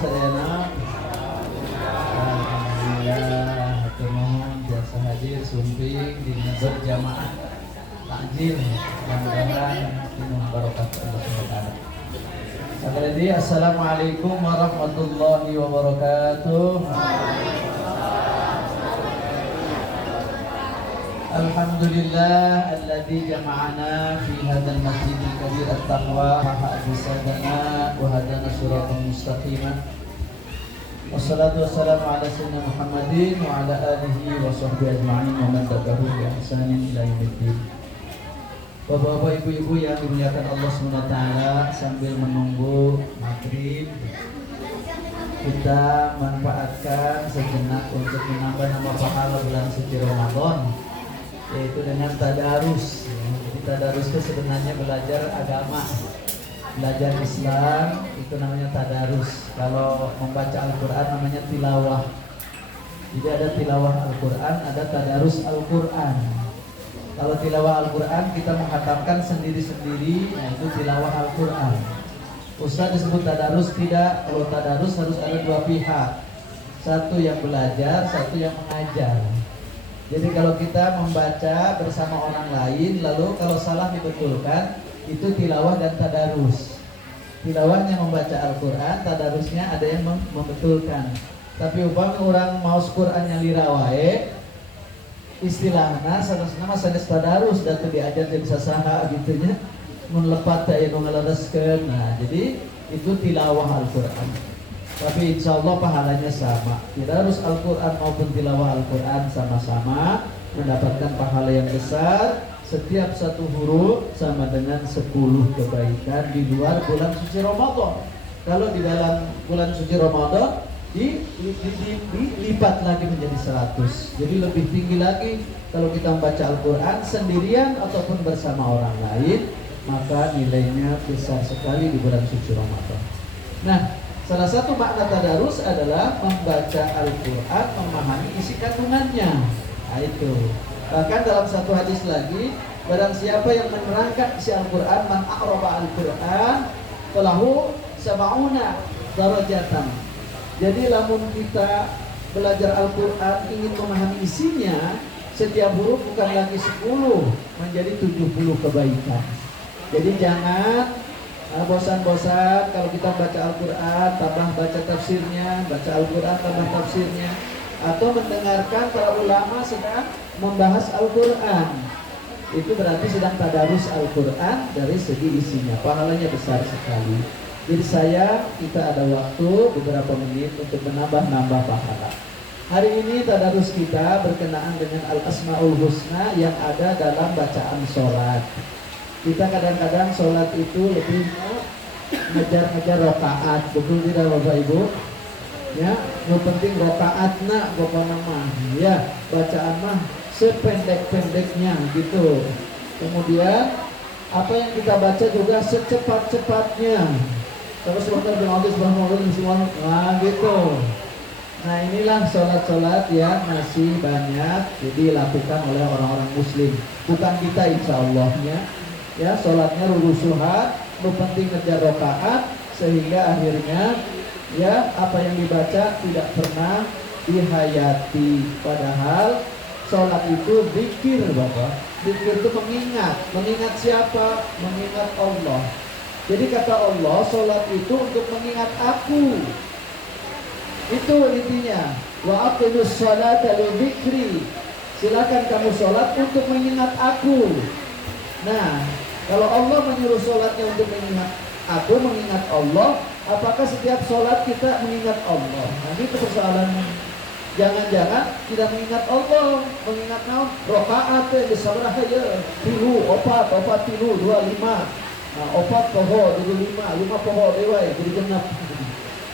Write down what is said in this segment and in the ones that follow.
sadayana. Alhamdulillah, hatur nuhun biasa hadir sumping dina berjamaah takjil mudah-mudahan penuh barokah Allah Subhanahu wa taala. Sekali lagi assalamualaikum warahmatullahi wabarakatuh. Alhamdulillah alladzi jama'ana fi hadzal masjidil kabir at-taqwa wa hadisadana wa hadana siratal mustaqim. Wassalatu wassalamu ala sayyidina Muhammadin wa ala alihi wa sahbihi ajma'in wa man tabi'ahum bi ihsanin ila yaumiddin. Bapak-bapak, ibu-ibu yang dimuliakan Allah SWT, sambil menunggu maghrib kita manfaatkan sejenak untuk menambah nama pahala bulan suci Ramadan, yaitu dengan tadarus. Jadi tadarus itu sebenarnya belajar agama, belajar Islam, itu namanya tadarus. Kalau membaca Al-Quran namanya tilawah. Jadi ada tilawah Al-Quran, ada tadarus Al-Quran. Kalau tilawah Al-Quran kita menghatamkan sendiri-sendiri, nah itu tilawah Al-Quran. Ustaz disebut tadarus tidak. Kalau tadarus harus ada dua pihak, satu yang belajar, satu yang mengajar. Jadi kalau kita membaca bersama orang lain, lalu kalau salah dibetulkan, itu tilawah dan tadarus. Tilawahnya membaca Al-Quran, tadarusnya ada yang membetulkan. Tapi umpama orang mau Quran yang lirawae, istilahna sanesna sanes tadarus dan diajar jadi sasaha gitunya mun lepat aya nu ngalereskeun. Nah, jadi itu tilawah Al-Qur'an. Tapi insyaallah pahalanya sama. Tadarus Al-Qur'an maupun tilawah Al-Qur'an sama-sama mendapatkan pahala yang besar. Setiap satu huruf sama dengan 10 kebaikan di luar bulan suci Ramadan. Kalau di dalam bulan suci Ramadan dilipat lagi menjadi 100. Jadi lebih tinggi lagi kalau kita membaca Al-Quran sendirian ataupun bersama orang lain, maka nilainya besar sekali di bulan suci Ramadan. Nah, salah satu makna tadarus adalah membaca Al-Quran, memahami isi kandungannya. Nah itu. Bahkan dalam satu hadis lagi, barang siapa yang menerangkan isi Al-Quran, man aqraba Al-Quran falahu sab'una darajatan. Jadi lamun kita belajar Al-Quran ingin memahami isinya, setiap huruf bukan lagi 10, menjadi 70 kebaikan. Jadi jangan bosan-bosan kalau kita baca Al-Quran, tambah baca tafsirnya, baca Al-Quran, tambah tafsirnya, atau mendengarkan para ulama sedang membahas Al-Quran. Itu berarti sedang tadarus Al-Quran dari segi isinya, pahalanya besar sekali. Jadi kita ada waktu beberapa menit untuk menambah-nambah pahala. Hari ini tadarus kita berkenaan dengan Al-Asmaul Husna yang ada dalam bacaan sholat. Kita kadang-kadang sholat itu lebih ngejar-ngejar rakaat, betul tidak Bapak Ibu? Ya, yang penting rakaat nak pokoknya mah. Ya, bacaan mah sependek-pendeknya gitu. Kemudian apa yang kita baca juga secepat-cepatnya. Terus nah gitu. Nah inilah sholat-sholat yang masih banyak dilakukan oleh orang-orang muslim. Bukan kita insya Allahnya. Ya sholatnya rusuhan, penting ngejar rakaat sehingga akhirnya ya apa yang dibaca tidak pernah dihayati. Padahal sholat itu zikir Bapak. Zikir itu mengingat siapa? Mengingat Allah. Jadi kata Allah, sholat itu untuk mengingat aku. Itu intinya. Wa aqimus sholata lidzikri. Silakan kamu sholat untuk mengingat aku. Nah, kalau Allah menyuruh sholatnya untuk mengingat aku, mengingat Allah, apakah setiap sholat kita mengingat Allah? Nanti itu persoalannya. Jangan-jangan tidak mengingat Allah, mengingat naon? Rakaat disabaraha ya. 3, 4, 3, 2, 5. Nah, 4 poho, jadi 5 poho dewai, jadi genap.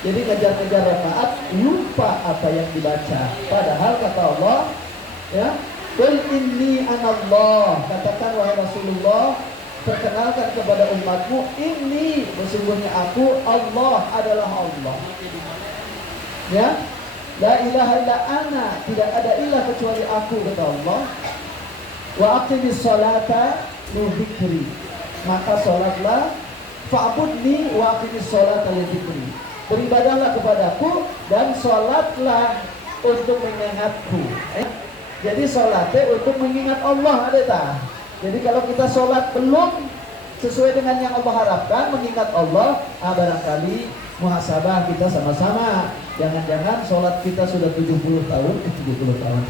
Jadi ngejar-ngejar rakaat, lupa apa yang dibaca. Padahal kata Allah, ya, qul inni anallah. Katakan wahai Rasulullah, perkenalkan kepada umatmu, ini sesungguhnya aku, Allah adalah Allah. Ya, la ilaha illa ana, tidak ada ilah kecuali aku, kata Allah. Wa aqimis sholata li dzikri. Maka sholatlah fa'budni wa aqimis sholata li dzikri. beribadahlah kepadaku dan sholatlah untuk mengingatku. Jadi sholatnya untuk mengingat Allah ada tak? Jadi kalau kita sholat belum sesuai dengan yang Allah harapkan, mengingat Allah, barangkali muhasabah kita sama-sama. Jangan-jangan sholat kita sudah 70 tahun, 70 tahun,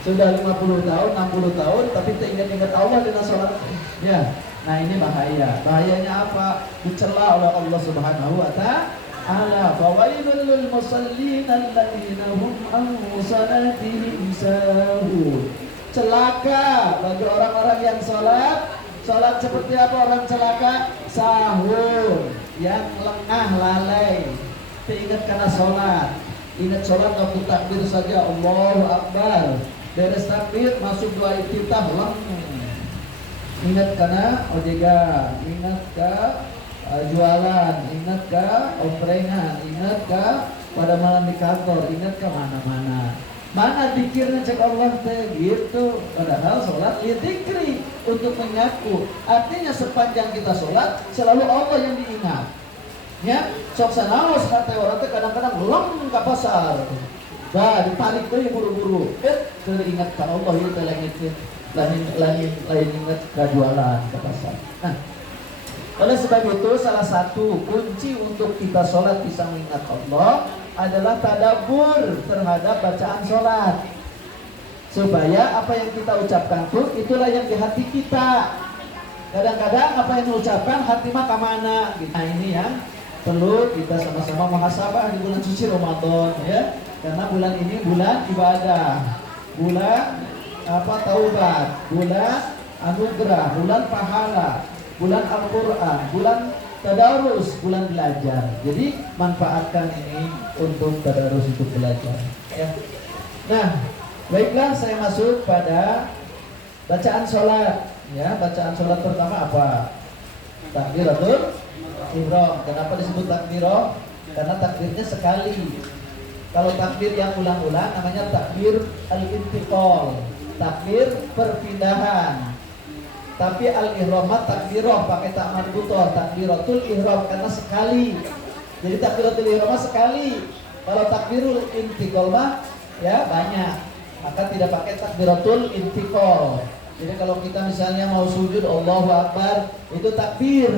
sudah 50 tahun, 60 tahun, tapi tak ingat-ingat Allah dengan sholat. Ya, nah ini bahaya. Bahayanya apa? Dicela oleh Allah Subhanahu wa ta'ala. Fawailul lil musallin alladziina hum an salatihim sahun. Celaka bagi orang-orang yang sholat. Sholat seperti apa orang celaka? Sahur, yang lengah lalai, teringat karena sholat. Ingat sholat waktu takbir saja, Allahu Akbar. Beres takbir masuk doa iftitah ingat karena ojega, ingat ke jualan, ingat ke omprengan, ingat ke pada malam di kantor, ingat ke mana-mana. Mana dikirnya cek Allah teh gitu. Padahal sholat ya dikri untuk mengaku. Artinya sepanjang kita sholat selalu Allah yang diingat. Ya, sok sanaos hati orang teh kadang-kadang lem ke pasar. Bah, ditarik tuh buru-buru. Teringat ke Allah itu lain ingat ke jualan ke pasar. Nah, oleh sebab itu salah satu kunci untuk kita sholat bisa mengingat Allah adalah tadabbur terhadap bacaan sholat, supaya apa yang kita ucapkan tuh itulah yang di hati kita. Kadang-kadang apa yang diucapkan hati mah kemana gitu. Nah ini yang perlu kita sama-sama muhasabah di bulan suci Ramadan ya, karena bulan ini bulan ibadah, bulan taubat, bulan anugerah, bulan pahala, bulan Al-Quran, bulan tadarus, bulan belajar. Jadi manfaatkan ini untuk tadarus, untuk belajar ya. Nah, baiklah saya masuk pada bacaan sholat ya. Bacaan sholat pertama apa? Takbiratul ihram. Kenapa disebut takbirah? Karena takbirnya sekali. Kalau takbir yang ulang-ulang namanya takbir al-intiqal, takbir perpindahan. Tapi al-ihramat takbirah pakai tak marbutoh, takbiratul ihram karena sekali. Jadi takbiratul ihram sekali. Kalau takbirul intiqal mah ya banyak, maka tidak pakai takbiratul intiqal. Jadi kalau kita misalnya mau sujud Allahu Akbar itu takbir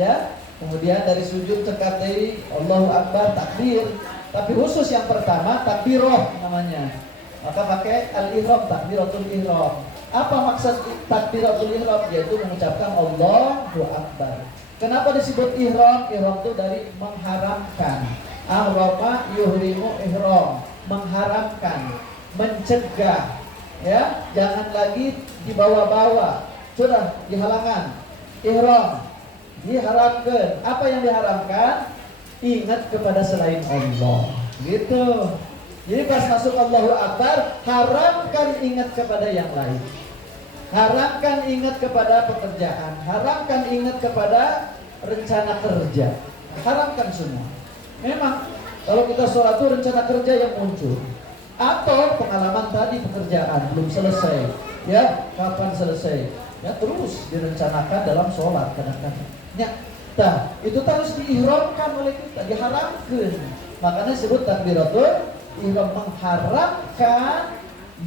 ya. Kemudian dari sujud cekap dari Allahu Akbar takbir. Tapi khusus yang pertama takbirah namanya. Maka pakai al-ihram, takbiratul ihram. Apa maksud takbiratul ihram? Yaitu mengucapkan Allahu Akbar. Kenapa disebut ihram? Ihram itu dari mengharamkan. Ahrama yuhrimu ihram, mengharamkan, mencegah. Ya, jangan lagi dibawa-bawa. Sudah dihalangan. Ihram diharamkan. Apa yang diharamkan? Ingat kepada selain Allah. Gitu. Jadi pas masuk Allahu Akbar, haramkan ingat kepada yang lain. Haramkan ingat kepada pekerjaan, haramkan ingat kepada rencana kerja. Haramkan semua. Memang kalau kita sholat itu rencana kerja yang muncul, atau pengalaman tadi pekerjaan belum selesai, ya kapan selesai, ya terus direncanakan dalam sholat kadang-kadang. Ya, nah itu harus diihramkan oleh kita, diharamkan. Makanya disebut takbiratul ihram, mengharamkan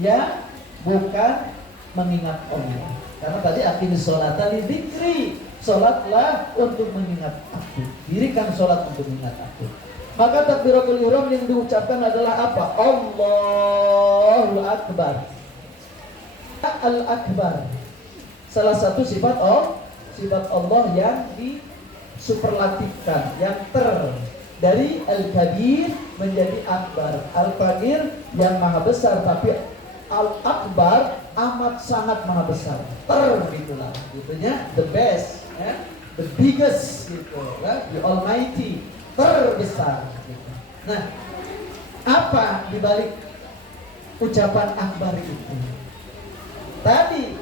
ya, bukan mengingat Allah. Karena tadi aqimis sholata li dzikri, sholatlah untuk mengingat aku. Dirikan sholat untuk mengingat aku. Maka takbiratul ihram yang diucapkan adalah apa? Allahu Akbar. Al-Akbar. Salah satu sifat Allah yang disuperlatifkan, yang dari Al-Kabir menjadi Akbar. Al-Kabir yang maha besar, tapi Al-Akbar amat sangat maha besar. Gitulah, gitunya the best, ya? The biggest gitu, ya? The Almighty, terbesar. Gitu. Nah, apa dibalik ucapan Akbar itu? Tadi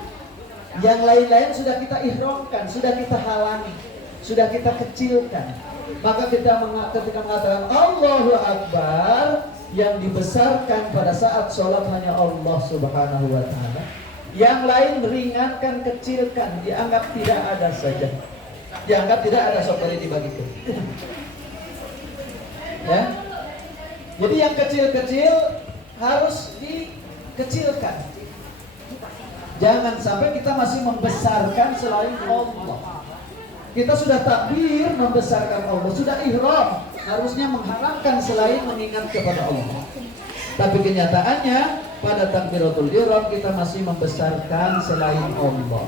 yang lain-lain sudah kita ihramkan, sudah kita halangi, sudah kita kecilkan. Maka kita ketika mengatakan Allahu Akbar, yang dibesarkan pada saat sholat hanya Allah Subhanahu wa ta'ala. Yang lain ringankan, kecilkan, dianggap tidak ada saja. Dianggap tidak ada, sokori dibagikan. Ya. Jadi yang kecil-kecil harus dikecilkan. Jangan sampai kita masih membesarkan selain Allah. Kita sudah takbir membesarkan Allah, sudah ihram, harusnya mengharapkan selain mengingat kepada Allah. Tapi kenyataannya pada takbiratul ihram kita masih membesarkan selain Allah.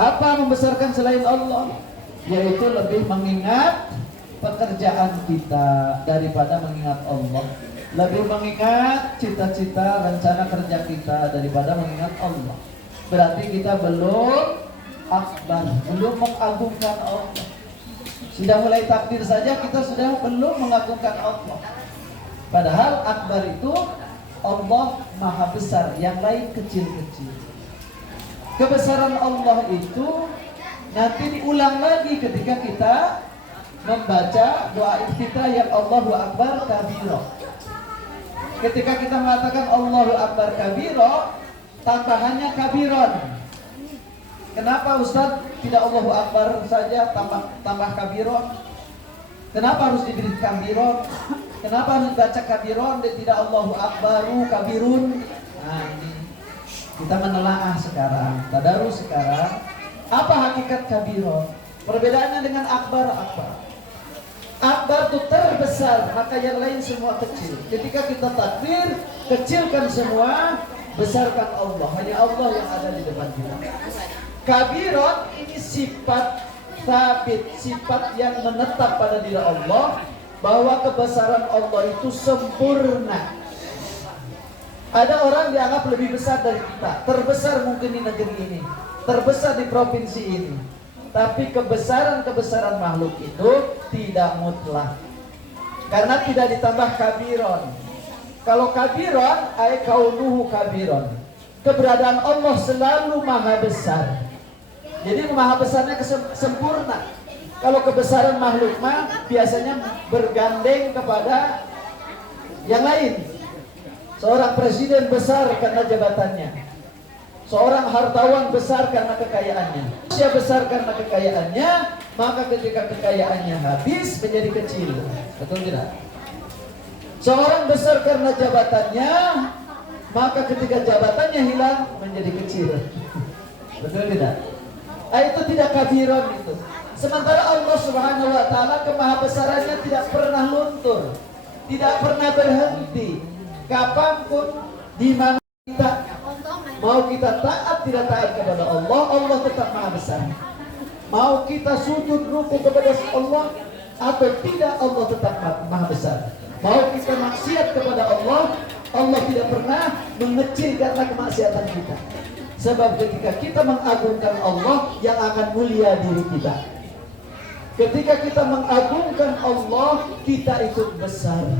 Apa membesarkan selain Allah? Yaitu lebih mengingat pekerjaan kita daripada mengingat Allah. Lebih mengingat cita-cita rencana kerja kita daripada mengingat Allah. Berarti kita belum akbar, belum mengagungkan Allah. Sudah mulai takbir saja kita sudah belum mengagungkan Allah. Padahal akbar itu Allah maha besar, yang lain kecil-kecil. Kebesaran Allah itu nanti diulang lagi ketika kita membaca doa iftitah yang Allahu Akbar kabira. Ketika kita mengatakan Allahu Akbar kabira, tambahannya kabiron. Kenapa Ustaz tidak Allahu Akbar saja tambah kabiron? Kenapa harus diberi kabiron? Kenapa harus baca kabiron dan tidak Allahu Akbaru kabirun? Nah ini kita menelaah sekarang, tadarus sekarang. Apa hakikat kabiron? Perbedaannya dengan akbar apa? Akbar itu terbesar, maka yang lain semua kecil. Ketika kita takbir, kecilkan semua, besarkan Allah. Hanya Allah yang ada di depan kita. Kabiron ini sifat sabit, sifat yang menetap pada diri Allah, bahwa kebesaran Allah itu sempurna. Ada orang dianggap lebih besar dari kita, terbesar mungkin di negeri ini, terbesar di provinsi ini. Tapi kebesaran-kebesaran makhluk itu tidak mutlak, karena tidak ditambah kabiron. Kalau kabiron, ay kaunuhu kabiron, keberadaan Allah selalu maha besar. Jadi maha besarnya sempurna. Kalau kebesaran makhluk mah biasanya bergandeng kepada yang lain. Seorang presiden besar karena jabatannya, seorang hartawan besar karena kekayaannya, manusia besar karena kekayaannya, maka ketika kekayaannya habis menjadi kecil. Betul tidak? Seorang besar karena jabatannya, maka ketika jabatannya hilang menjadi kecil. Betul tidak? Itu tidak kabiron itu. Sementara Allah Subhanahu wa taala kemahabesarannya tidak pernah luntur, tidak pernah berhenti. Kapanpun, di mana kita mau kita taat tidak taat kepada Allah, Allah tetap maha besar. Mau kita sujud ruku kepada Allah atau tidak, Allah tetap maha besar. Mau kita maksiat kepada Allah, Allah tidak pernah mengecil karena kemaksiatan kita. Sebab ketika kita mengagungkan Allah, yang akan mulia diri kita. Ketika kita mengagungkan Allah, kita ikut besar.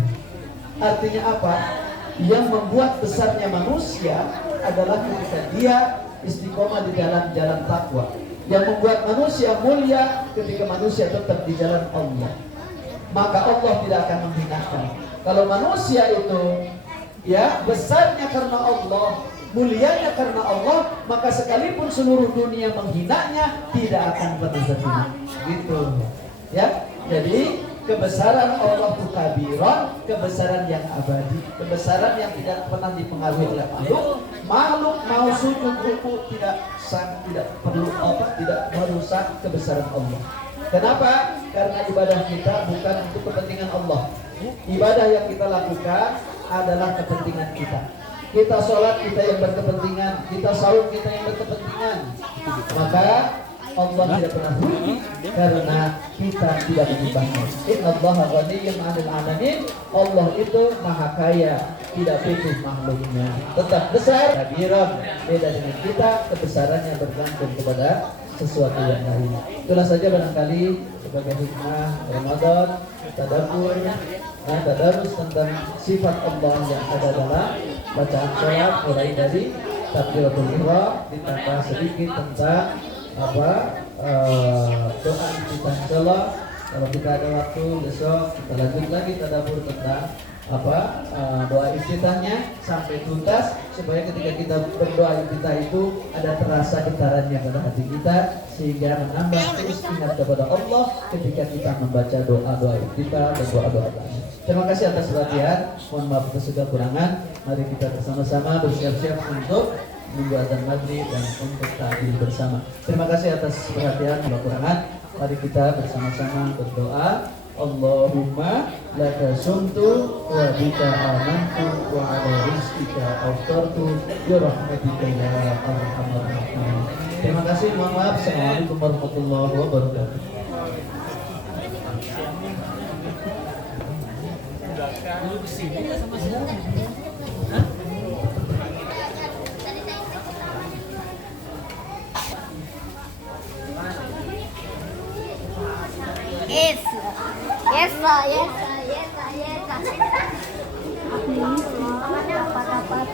Artinya apa? Yang membuat besarnya manusia adalah ketika dia istiqomah di dalam jalan takwa. Yang membuat manusia mulia ketika manusia tetap di jalan Allah. Maka Allah tidak akan menghinakan. Kalau manusia itu ya besarnya karena Allah, mulianya karena Allah, maka sekalipun seluruh dunia menghinanya tidak akan pernah terhina. Gitu. Ya. Jadi kebesaran Allah itu kabiron, kebesaran yang abadi, kebesaran yang tidak pernah dipengaruhi oleh makhluk. Makhluk mau sujud ruku tidak perlu tidak merusak kebesaran Allah. Kenapa? Karena ibadah kita bukan untuk kepentingan Allah. Ibadah yang kita lakukan adalah kepentingan kita. Kita sholat kita yang berkepentingan, kita sahur kita yang berkepentingan. Maka Allah tidak pernah rugi karena kita tidak menyembahnya. Innallaha ghaniyyun 'anil 'alamin. Allah itu maha kaya, tidak butuh makhluknya. Tetap besar, kabiran. Beda dengan kita, kebesarannya bergantung kepada sesuatu yang lain. Itulah saja barangkali sebagai hikmah Ramadan, tadabbur, tadarus tentang sifat Allah yang ada dalam bacaan sholat, mulai dari takbiratul ihram, ditambah sedikit tentang doa kita. Insyaallah kalau kita ada waktu besok kita lanjut lagi tadabbur tentang doa iftitahnya sampai tuntas, supaya ketika kita berdoa iftitah itu ada terasa getarannya pada hati kita, sehingga menambah terus ingat kepada Allah ketika kita membaca doa-doa iftitah dan doa-doa lainnya. Terima kasih atas perhatian. Mohon maaf atas segala kurangan. Mari kita bersama-sama bersiap-siap untuk menunggu azan maghrib dan untuk takbir bersama. Terima kasih atas perhatian dan kurangan. Mari kita bersama-sama berdoa. Allahumma laka sumtu wa bika amantu wa ala rizqika aftartu bi rahmatika ya arhamar rahimin. Terima kasih, mohon maaf. Assalamualaikum warahmatullahi wabarakatuh. Yes. Yes, Pak. Yes, Pak. Yes, Pak. Yes, Pak. Dapat.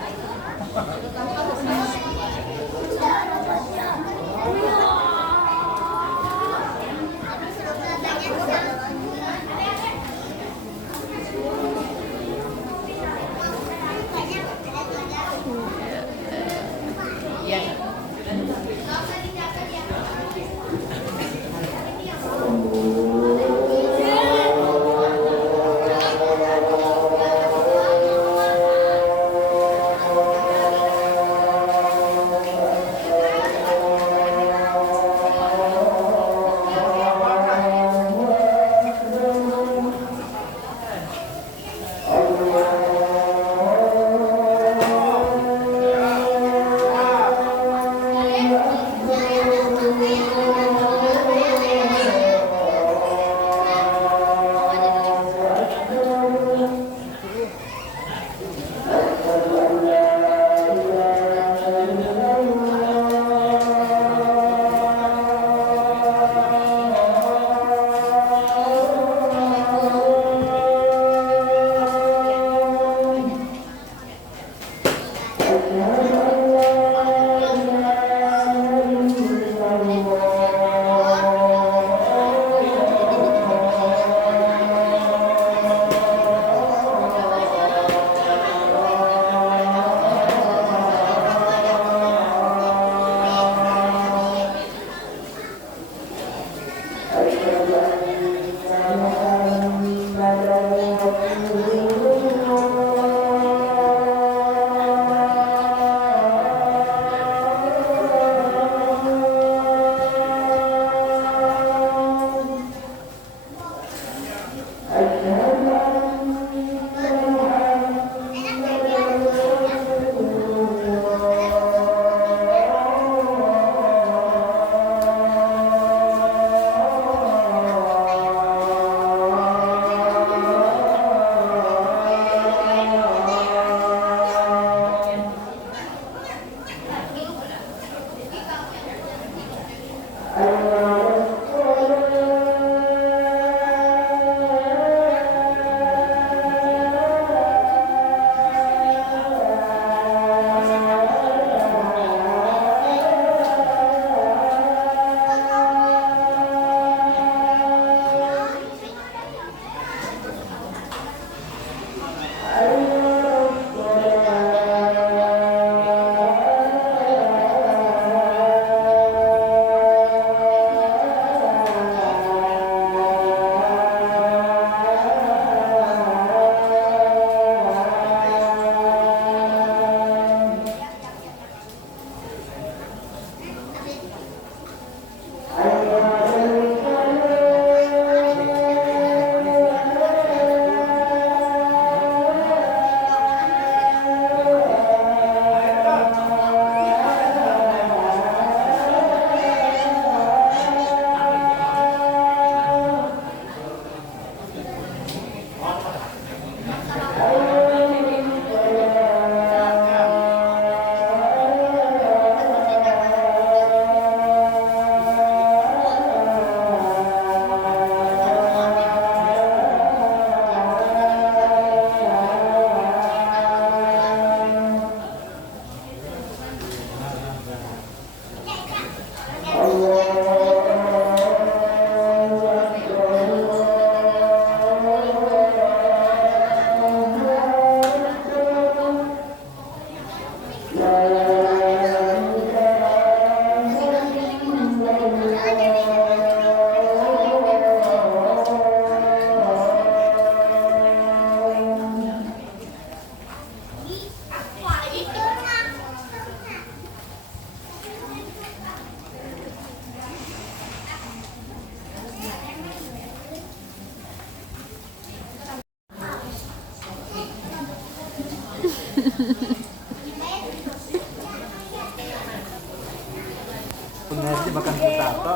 Pengaji makan potato.